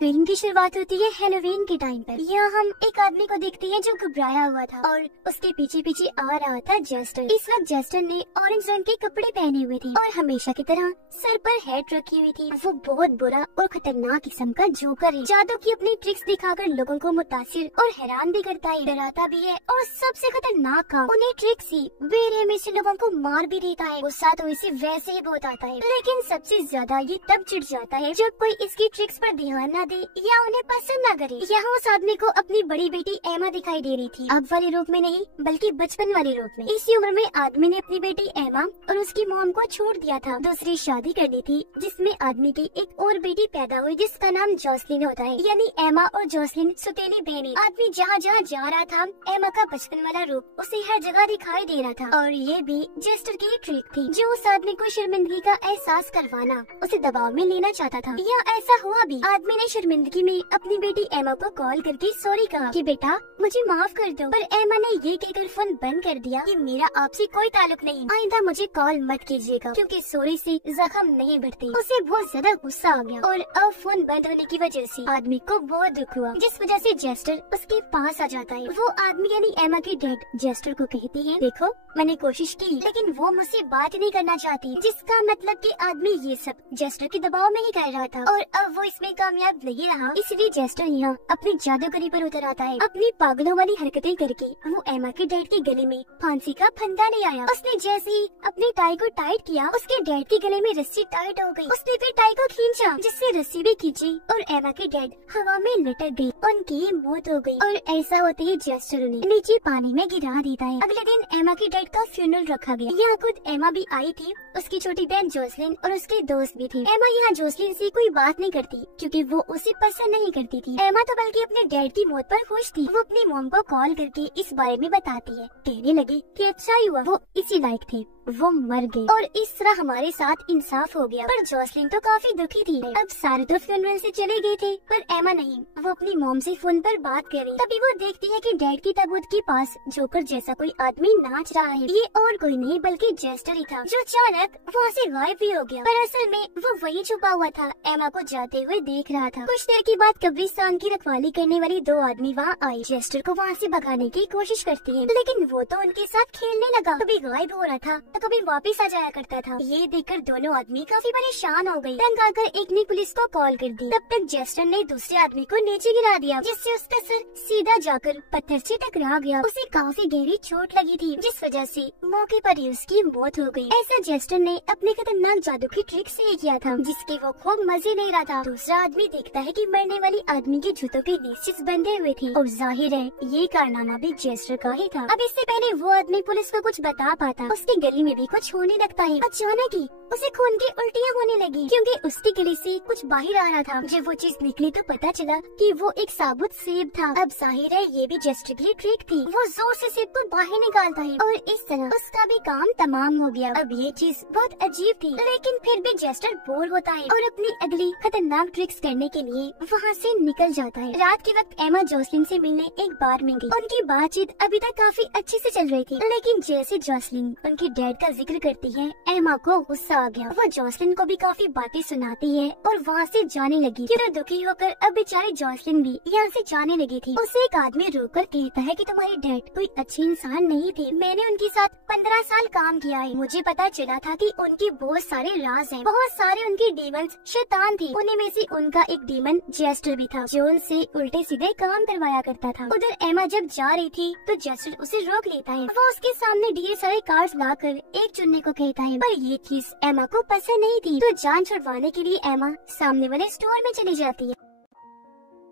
Film की शुरुआत होती है हैलोवीन के टाइम पर। यहाँ हम एक आदमी को देखते हैं जो घबराया हुआ था और उसके पीछे पीछे आ रहा था जेस्टर। इस वक्त जेस्टर ने ऑरेंज रंग के कपड़े पहने हुए थे और हमेशा की तरह सर पर हैट रखी हुई थी। वो बहुत बुरा और खतरनाक किस्म का जोकर है। जादू की अपनी ट्रिक्स दिखाकर लोगों को मुतासिर और हैरान भी करता है, डराता भी है और सबसे खतरनाक काम उन्हें ट्रिक्स ही बेरहमी से लोगों को मार भी देता है। गुस्सा तो इसे वैसे ही बहुत आता है, लेकिन सबसे ज्यादा ये तब चिढ़ जाता है जब कोई इसकी ट्रिक्स पर ध्यान न दे या उन्हें पसंद न करे। यहाँ उस आदमी को अपनी बड़ी बेटी एमा दिखाई दे रही थी, अब वाले रूप में नहीं बल्कि बचपन वाले रूप में। इसी उम्र में आदमी ने अपनी बेटी एमा और उसकी मॉम को छोड़ दिया था। दूसरी शादी करनी थी जिसमें आदमी की एक और बेटी पैदा हुई जिसका नाम जॉसलिन होता है, यानी एमा और जॉसलिन सुतेली बहनें। आदमी जहाँ जहाँ जा रहा था एमा का बचपन वाला रूप उसे हर जगह दिखाई दे रहा था। और ये भी जेस्टर की ट्रिक थी जो उस आदमी को शर्मिंदगी का एहसास करवाना, उसे दबाव में लेना चाहता था। या ऐसा हुआ भी। आदमी ने शर्मिंदगी में अपनी बेटी एमा को कॉल करके सॉरी कहा कि बेटा मुझे माफ कर दो, पर एमा ने ये कहकर फोन बंद कर दिया कि मेरा आपसे कोई ताल्लुक नहीं, आइंदा मुझे कॉल मत कीजिएगा क्योंकि सॉरी से जख्म नहीं बढ़ते। उसे बहुत ज्यादा गुस्सा आ गया और अब फोन बंद होने की वजह से आदमी को बहुत दुख हुआ, जिस वजह से जेस्टर उसके पास आ जाता है। वो आदमी यानी एमा की डैड जेस्टर को कहती है, देखो मैंने कोशिश की लेकिन वो मुझसे बात नहीं करना चाहती, जिसका मतलब कि आदमी ये सब जेस्टर के दबाव में ही कर रहा था और अब वो इसमें कामयाब नहीं रहा। इसलिए जेस्टर यहाँ अपनी जादूगरी पर उतर आता है। अपनी पागलों वाली हरकतें करके वो एमा के डैड के गले में फांसी का फंदा ले आया। उसने जैसे ही अपनी टाई को टाइट किया उसके डैड के गले में रस्सी टाइट हो गई। उसने फिर टाई को खींचा जिससे रस्सी भी खींची और एमा के डैड हवा में लटक गई, उनकी मौत हो गई। और ऐसा होते ही जेस्टर उन्हें नीचे पानी में गिरा देता है। अगले दिन एमा के डैड का फ्यूनरल रखा गया। यहाँ खुद एमा भी आई थी, उसकी छोटी बहन जोसलिन और उसके दोस्त भी थे। एमा यहाँ जोसलिन से कोई बात नहीं करती क्योंकि वो उसे पसंद नहीं करती थी। एमा तो बल्कि अपने डैड की मौत पर खुश थी। वो अपनी मॉम को कॉल करके इस बारे में बताती है, कहने लगी कि अच्छा ही हुआ वो इसी लायक थे, वो मर गए और इस तरह हमारे साथ इंसाफ हो गया। पर जोसलिन तो काफी दुखी थी। अब सारे तो फ्यूनरल से चले गए थे पर एमा नहीं, वो अपनी मॉम से फोन पर बात कर रही। तभी वो देखती है कि डैड की ताबूत के पास जोकर जैसा कोई आदमी नाच रहा है। ये और कोई नहीं बल्कि जेस्टर ही था जो अचानक वहाँ से गायब भी हो गया। पर असल में वो वही छुपा हुआ था, एमा को जाते हुए देख रहा था। कुछ देर के बाद कब्रिस्तान की रखवाली करने वाली दो आदमी वहाँ आए। जेस्टर को वहाँ से भगाने की कोशिश करती है लेकिन वो तो उनके साथ खेलने लगा, कभी गायब हो रहा था तो कभी वापस आ जाया करता था। ये देखकर दोनों आदमी काफी परेशान हो गए। तंग आकर एक ने पुलिस को कॉल कर दी। तब तक जेस्टर ने दूसरे आदमी को नीचे गिरा दिया जिससे उसका सर सीधा जाकर पत्थर से टकरा गया। उसे काफी गहरी चोट लगी थी जिस वजह से मौके पर ही उसकी मौत हो गई। ऐसा जेस्टर ने अपने खतरनाक जादू की ट्रिक से ही किया था जिसके वो खूब मजे ले रहा था। दूसरा आदमी देखता है कि मरने वाली आदमी के जूतों के नीचे बंधे हुए थे और जाहिर है ये कारनामा भी जेस्टर का ही था। अब इससे पहले वो आदमी पुलिस को कुछ बता पाता उसके गले में भी कुछ होने लगता है। अचानक ही उसे खून की उल्टियाँ होने लगी क्योंकि उसके गले से कुछ बाहर आ रहा था। जब वो चीज निकली तो पता चला कि वो एक साबुत सेब था। अब जाहिर है ये भी जेस्टर की ट्रिक थी। वो जोर से सेब को बाहर निकालता है और इस तरह उसका भी काम तमाम हो गया। अब ये चीज बहुत अजीब थी लेकिन फिर भी जेस्टर बोर होता है और अपनी अगली खतरनाक ट्रिक्स करने के लिए वहाँ से निकल जाता है। रात के वक्त एमा जोसलिन से मिलने एक बार में गई। उनकी बातचीत अभी तक काफी अच्छे से चल रही थी लेकिन जैसे जोसलिन उनके डैड का जिक्र करती है एमा को गुस्सा आ गया। वो जोसलिन को भी काफी बातें सुनाती है और वहाँ से जाने लगी। फिर दुखी होकर अब बेचारी जोसलिन भी यहाँ से जाने लगी थी। उसे एक आदमी रोककर कहता है कि तुम्हारे डैड कोई अच्छे इंसान नहीं थे, मैंने उनके साथ 15 साल काम किया है। मुझे पता चला था कि उनके बहुत सारे राज हैं, बहुत सारे उनके डीमंस शैतान थे। उन्हीं में से उनका एक डीमन जेस्टर भी था जो उनसे उल्टे सीधे काम करवाया करता था। उधर एमा जब जा रही थी तो जेस्टर उसे रोक लेता है। वो उसके सामने ढेर सारे कार्ड्स लाकर एक चुनने को कहता है पर ये चीज एमा को पसंद नहीं थी तो जान छुड़वाने के लिए एमा सामने वाले स्टोर में चली जाती है।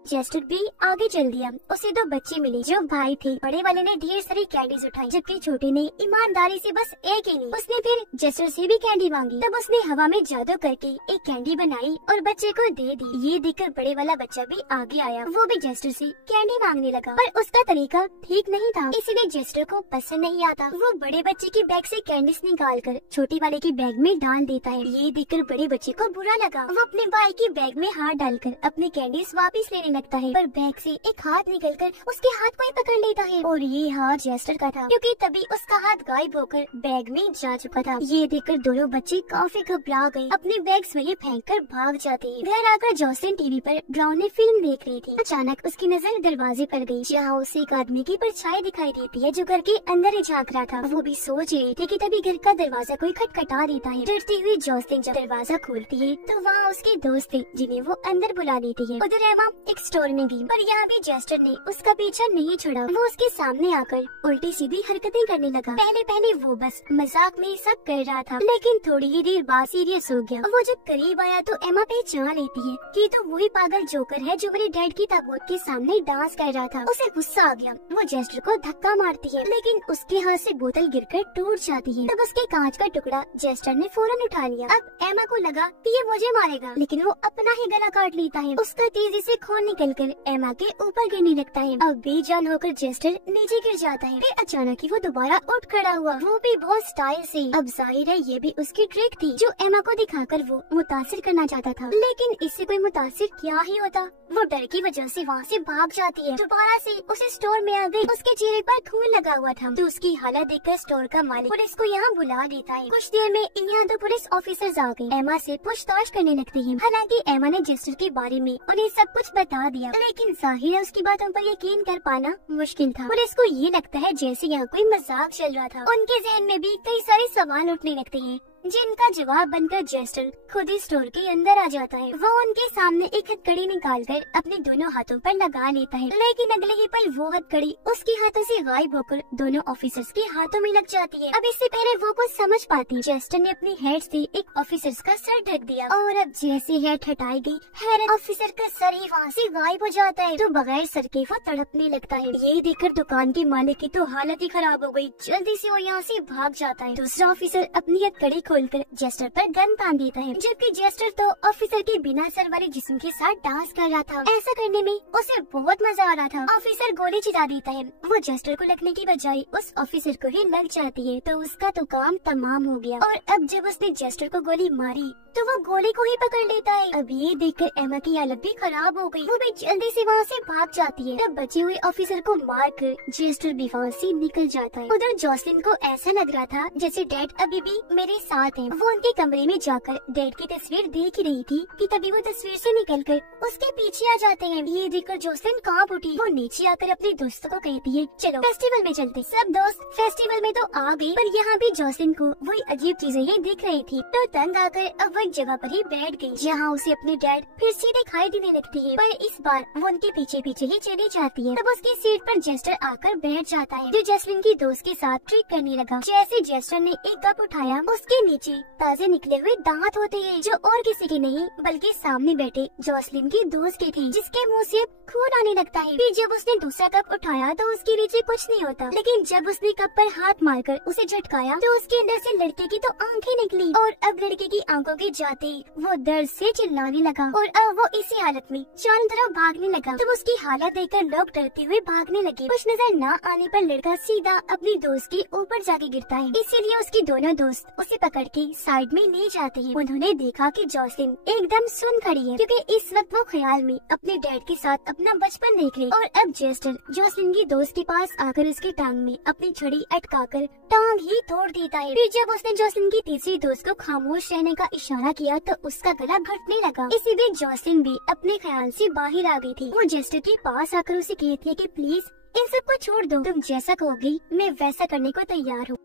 जेस्टर भी आगे चल दिया। उसे दो बच्चे मिले जो भाई थे। बड़े वाले ने ढेर सारी कैंडीज उठाई जबकि छोटे ने ईमानदारी से बस एक ही ली। उसने फिर जेस्टर से भी कैंडी मांगी। तब उसने हवा में जादू करके एक कैंडी बनाई और बच्चे को दे दी। ये देखकर बड़े वाला बच्चा भी आगे आया। वो भी जेस्टर से कैंडी मांगने लगा पर उसका तरीका ठीक नहीं था इसीलिए जेस्टर को पसंद नहीं आता। वो बड़े बच्चे की बैग से कैंडीज निकाल कर छोटे वाले की बैग में डाल देता है। ये देखकर बड़े बच्चे को बुरा लगा। वो अपने भाई की बैग में हाथ डालकर अपनी कैंडीज वापस लेने करने लगता है, पर बैग से एक हाथ निकलकर उसके हाथ को ही पकड़ लेता है और ये हाथ जेस्टर का था, क्योंकि तभी उसका हाथ गायब होकर बैग में जा चुका था। ये देखकर दोनों बच्चे काफी घबरा गए, अपने बैग्स वहीं फेंककर भाग जाते हैं। घर आकर जॉसलिन टीवी पर ब्राउन ने फिल्म देख रही थी। अचानक उसकी नजर दरवाजे पर गई, जहाँ उसे एक आदमी की परछाई दिखाई देती है जो घर के अंदर ही झांक रहा था। वो भी सोच रही थी कि तभी घर का दरवाजा कोई खटखटा देता है। डरती हुई जॉसलिन जब दरवाजा खोलती है तो वहाँ उसके दोस्त थे जिन्हें वो अंदर बुला लेती है। उधर एमा एक स्टोर में गई, पर यहाँ भी जेस्टर ने उसका पीछा नहीं छोड़ा। वो उसके सामने आकर उल्टी सीधी हरकतें करने लगा। पहले पहले वो बस मजाक में सब कर रहा था, लेकिन थोड़ी ही देर बाद सीरियस हो गया। वो जब करीब आया तो एमा पहचान लेती है कि तो वही पागल जोकर है जो मेरे डैड की ताबूत के सामने डांस कर रहा था। उसे गुस्सा आ गया, वो जेस्टर को धक्का मारती है, लेकिन उसके हाथ से बोतल गिरकर टूट जाती है। तब उसके कांच का टुकड़ा जेस्टर ने फौरन उठा लिया। अब एमा को लगा कि ये मुझे मारेगा, लेकिन वो अपना ही गला काट लेता है। उसका तेजी से खून निकलकर एमा के ऊपर गिरने लगता है। अब बेजान होकर जेस्टर नीचे गिर जाता है। फिर अचानक ही वो दोबारा उठ खड़ा हुआ, वो भी बहुत स्टाइल से। अब जाहिर है ये भी उसकी ट्रिक थी जो एमा को दिखाकर वो मुतासिर करना चाहता था, लेकिन इससे कोई मुतासिर क्या ही होता। वो डर की वजह से वहाँ से भाग जाती है। दोबारा से उसे स्टोर में आ गई। उसके चेहरे पर खून लगा हुआ था, तो उसकी हालत देखकर स्टोर का मालिक पुलिस को यहाँ बुला लेता है। कुछ देर में यहाँ दो पुलिस ऑफिसर्स आ गए, एमा से पूछताछ करने लगते हैं। हालांकि एमा ने जेस्टर के बारे में उन्हें सब कुछ बता दिया, लेकिन जाहिर है उसकी बातों पर यकीन कर पाना मुश्किल था। पुलिस को ये लगता है जैसे यहाँ कोई मजाक चल रहा था। उनके जहन में भी कई सारे सवाल उठने लगते हैं, जिनका जवाब बनकर जेस्टर खुद ही स्टोर के अंदर आ जाता है। वो उनके सामने एक हथकड़ी निकालकर अपने दोनों हाथों पर लगा लेता है, लेकिन अगले ही पल वो हथकड़ी उसके हाथों से गायब होकर दोनों ऑफिसर्स के हाथों में लग जाती है। अब इससे पहले वो कुछ समझ पाती, जेस्टर ने अपनी हेड से एक ऑफिसर्स का सर ढक दिया और अब जैसे हेड हटाई गई, हैरत ऑफिसर का सर ही वहाँ से गायब हो जाता है। तो बगैर सर के वो तड़पने लगता है। ये देखकर दुकान के मालिक की तो हालत ही खराब हो गई, जल्दी से वो यहाँ से भाग जाता है। दूसरा ऑफिसर अपनी हथकड़ी खोलकर जेस्टर पर गन तान देता है, जबकि जेस्टर तो ऑफिसर के बिना सर वाले जिस्म के साथ डांस कर रहा था। ऐसा करने में उसे बहुत मजा आ रहा था। ऑफिसर गोली चला देता है, वो जेस्टर को लगने की बजाय उस ऑफिसर को ही लग जाती है, तो उसका तो काम तमाम हो गया। और अब जब उसने जेस्टर को गोली मारी तो वो गोली को ही पकड़ लेता है। अब ये देखकर एमा की हालत भी खराब हो गई, वो भी जल्दी से वहाँ से भाग जाती है। तब बचे हुए ऑफिसर को मारकर जेस्टर भी वहाँ से निकल जाता है। उधर जॉसलिन को ऐसा लग रहा था जैसे डैड अभी भी मेरे साथ है। वो उनके कमरे में जाकर डैड की तस्वीर देख ही रही थी कि तभी वो तस्वीर से निकलकर उसके पीछे आ जाते हैं। ये देखकर जॉसलिन कांप उठी। वो नीचे आकर अपने दोस्तों को कहती है, चलो फेस्टिवल में चलते। सब दोस्त फेस्टिवल में तो आ गए, पर यहाँ भी जॉसलिन को वही अजीब चीजें ही दिख रही थी, तो तंग आकर अब वो एक जगह पर ही बैठ गई, जहाँ उसे अपने डैड फिर से दिखाई देने लगती है, पर इस बार वो उनके पीछे पीछे ही चली जाती है। तब उसकी सीट पर जेस्टर आकर बैठ जाता है, जो जॉसलिन की दोस्त के साथ ट्रिक करने लगा। जैसे जेस्टर ने एक कप उठाया, उसके नीचे ताजे निकले हुए दांत होते हैं, जो और किसी के नहीं बल्कि सामने बैठे जॉसलिन की दोस्त के थे, जिसके मुंह से खून आने लगता है। फिर जब उसने दूसरा कप उठाया तो उसके नीचे कुछ नहीं होता, लेकिन जब उसने कप पर हाथ मारकर उसे झटकाया तो उसके अंदर से लड़के की तो आंखें निकली, और अब लड़के की आंखों के जाते वो दर्द से चिल्लाने लगा, और अब वो इसी हालत में चारों तरफ भागने लगा। तो उसकी हालत देखकर लोग डरते हुए भागने लगे। कुछ नजर न आने पर लड़का सीधा अपनी दोस्त के ऊपर जाके गिरता है, इसीलिए उसकी दोनों दोस्त उसे पकड़ के साइड में ले जाते हैं। उन्होंने देखा कि जॉसलिन एकदम सुन खड़ी है, क्योंकि इस वक्त वो ख्याल में अपने डैड के साथ अपना बचपन देख रही। और अब जेस्टर जॉसलिन की दोस्त के पास आकर उसकी टांग में अपनी छड़ी अटकाकर टांग ही तोड़ देता है। फिर जब उसने जॉसलिन की तीसरी दोस्त को खामोश रहने का इशारा किया तो उसका गला घुटने लगा। इसी बीच जॉसलिन भी अपने ख्याल से बाहर आ गई थी। वो जेस्टर के पास आकर उसे कहती है कि प्लीज इन सबको छोड़ दो, तुम जैसा कहोगी मैं वैसा करने को तैयार हूँ।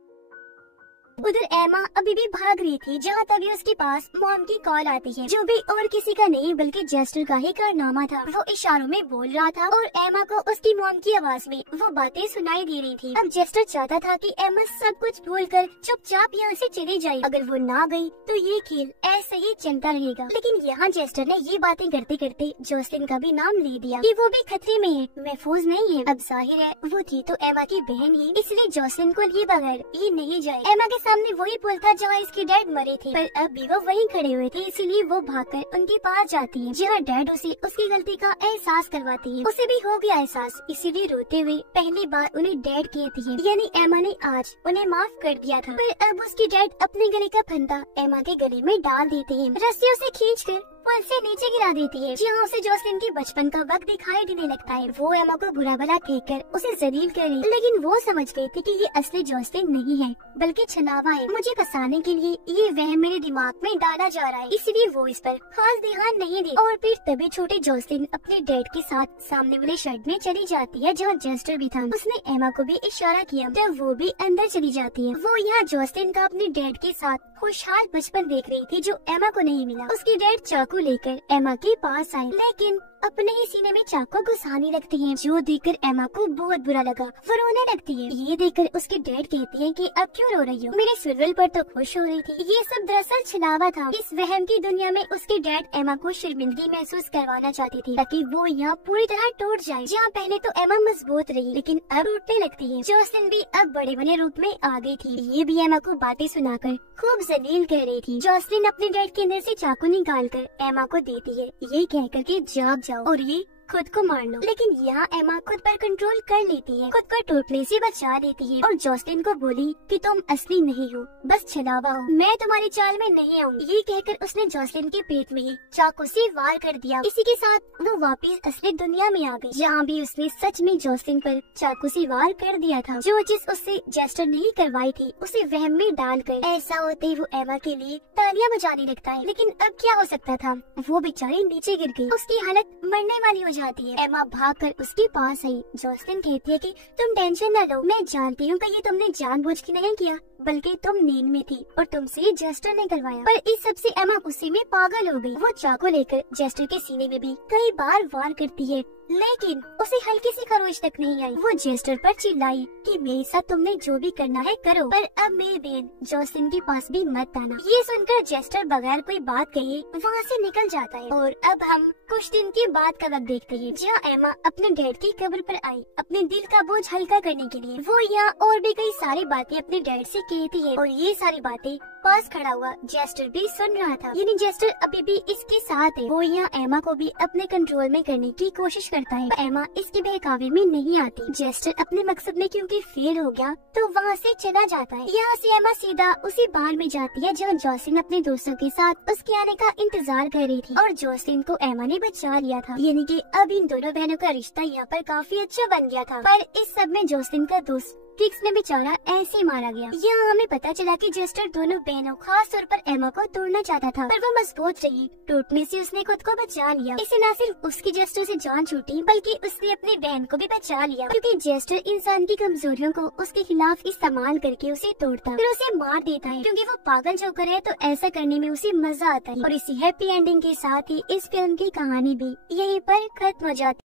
उधर एमा अभी भी भाग रही थी, जहाँ तभी उसके पास मॉम की कॉल आती है, जो भी और किसी का नहीं बल्कि जेस्टर का ही कारनामा था। वो इशारों में बोल रहा था और एमा को उसकी मॉम की आवाज में वो बातें सुनाई दे रही थी। अब जेस्टर चाहता था कि एमा सब कुछ भूलकर चुपचाप यहाँ से चली जाए। अगर वो ना गई तो ये खेल ऐसे ही चलता रहेगा। लेकिन यहाँ जेस्टर ने ये बातें करते करते जॉसलिन का भी नाम ले दिया कि वो भी खतरे में है, महफूज नहीं है। अब जाहिर है वो थी तो एमा की बहन ही, इसलिए जॉसलिन को लिए बगैर ये नहीं जाए। एमा के सामने वही पुल था जहाँ इसके डैड मरे थे, पर अब भी वो वहीं खड़े हुए थे, इसीलिए वो भागकर उनके पास जाती है, जहाँ डैड उसे उसकी गलती का एहसास करवाती है। उसे भी हो गया एहसास, इसीलिए रोते हुए पहली बार उन्हें डैड कहती है, यानी एमा ने आज उन्हें माफ कर दिया था। पर अब उसकी डैड अपने गले का फंदा एमा के गले में डाल देते हैं, रस्सियों से खींचकर पुल से नीचे गिरा देती है, जहाँ उसे जोसलिन के बचपन का वक्त दिखाई देने लगता है। वो एमा को बुरा भला कहकर उसे जलील कर रही, लेकिन वो समझ गई थी कि ये असली जोसलिन नहीं है बल्कि छलावा है। मुझे फंसाने के लिए ये वहम मेरे दिमाग में डाला जा रहा है, इसलिए वो इस पर खास ध्यान नहीं दी। और फिर तभी छोटे जोसलिन अपने डैड के साथ सामने वाले शेड में चली जाती है, जहाँ जेस्टर भी था। उसने एमा को भी इशारा किया जब वो भी अंदर चली जाती है। वो यहाँ जोसलिन का अपने डैड के साथ खुशहाल बचपन देख रही थी, जो एमा को नहीं मिला। उसकी डैड चाकू लेकर एमा के पास आए, लेकिन अपने ही सीने में चाकू घुसाने लगती है, जो देखकर एमा को बहुत बुरा लगा। वो रोने लगती है। ये देखकर उसकी डैड कहती है कि अब क्यों रो रही हो, मेरे फेयरवेल पर तो खुश हो रही थी। ये सब दरअसल छलावा था। इस वहम की दुनिया में उसके डैड एमा को शर्मिंदगी महसूस करवाना चाहती थी, ताकि वो यहाँ पूरी तरह टूट जाए। जहाँ पहले तो एमा मजबूत रही, लेकिन अब टूटने लगती है। जोसलिन भी अब बड़े बने रूप में आ गई थी। ये भी एमा को बातें सुनाकर खूब जलील कर रही थी। जोसलिन अपने डैड के अंदर से चाकू निकाल कर एमा को देती है, ये कह कर के जाग जाओ और ये खुद को मार लो। लेकिन यहाँ एमा खुद पर कंट्रोल कर लेती है, खुद को टूटने से बचा लेती है और जोसलिन को बोली कि तुम असली नहीं हो, बस छलावा हो, मैं तुम्हारी चाल में नहीं आऊंगी। ये कहकर उसने जोसलिन के पेट में ही चाकू से वार कर दिया। इसी के साथ वो वापस असली दुनिया में आ गई, जहाँ भी उसने सच में जोसलिन पर चाकू से वार कर दिया था। जो चीज उससे जेस्टर नहीं करवाई थी, उसे वहम में डालकर। ऐसा होते ही वो एमा के लिए तालियां बजाने लगता है। लेकिन अब क्या हो सकता था, वो बेचारी नीचे गिर गई, उसकी हालत मरने वाली हो जाती है। एमा भागकर उसके पास आई। जोसलिन कहती है कि तुम टेंशन न लो, मैं जानती हूँ कि ये तुमने जानबूझ के नहीं किया, बल्कि तुम नींद में थी और तुमसे जेस्टर ने करवाया। पर इस सबसे एमा गुस्से में पागल हो गई। वो चाकू लेकर जेस्टर के सीने में भी कई बार वार करती है, लेकिन उसे हल्की सी खरोच तक नहीं आई। वो जेस्टर पर चिल्लाई कि मेरे साथ तुमने जो भी करना है करो, पर अब मेरी बहन जोसलिन के पास भी मत आना। ये सुनकर जेस्टर बगैर कोई बात कहे वहाँ से निकल जाता है। और अब हम कुछ दिन के बाद का वक्त देखते हैं, जहाँ एमा अपने डैड की कब्र पर आई अपने दिल का बोझ हल्का करने के लिए। वो यहाँ और भी कई सारी बातें अपने डैड से कहती है, और ये सारी बातें पास खड़ा हुआ जेस्टर भी सुन रहा था। यानी जेस्टर अभी भी इसके साथ है। वो यहाँ एमा को भी अपने कंट्रोल में करने की कोशिश करता है। एमा इसके बहकावे में नहीं आती। जेस्टर अपने मकसद में क्योंकि फेल हो गया, तो वहाँ से चला जाता है। यहाँ से एमा सीधा उसी बार में जाती है, जहाँ जोसलिन अपने दोस्तों के साथ उसके आने का इंतजार कर रही थी, और जोसलिन को एमा ने बचा लिया था। यानी कि अब इन दोनों बहनों का रिश्ता यहाँ पर काफी अच्छा बन गया था। पर इस सब में जोसलिन का दोस्त ट्रिक्स ने बेचारा ऐसे ही मारा गया। यहाँ हमें पता चला कि जेस्टर दोनों बहनों खास तौर पर एमा को तोड़ना चाहता था, पर वो मजबूत रही। टूटने से उसने खुद को बचा लिया। इसे न सिर्फ उसकी जेस्टर से जान छूटी, बल्कि उसने अपनी बहन को भी बचा लिया, क्योंकि जेस्टर इंसान की कमजोरियों को उसके खिलाफ इस्तेमाल करके उसे तोड़ता, फिर उसे मार देता है। क्योंकि वो पागल जोकर है, तो ऐसा करने में उसे मजा आता है। और इसी हैप्पी एंडिंग के साथ ही इस फिल्म की कहानी भी यहीं पर खत्म हो जाती है।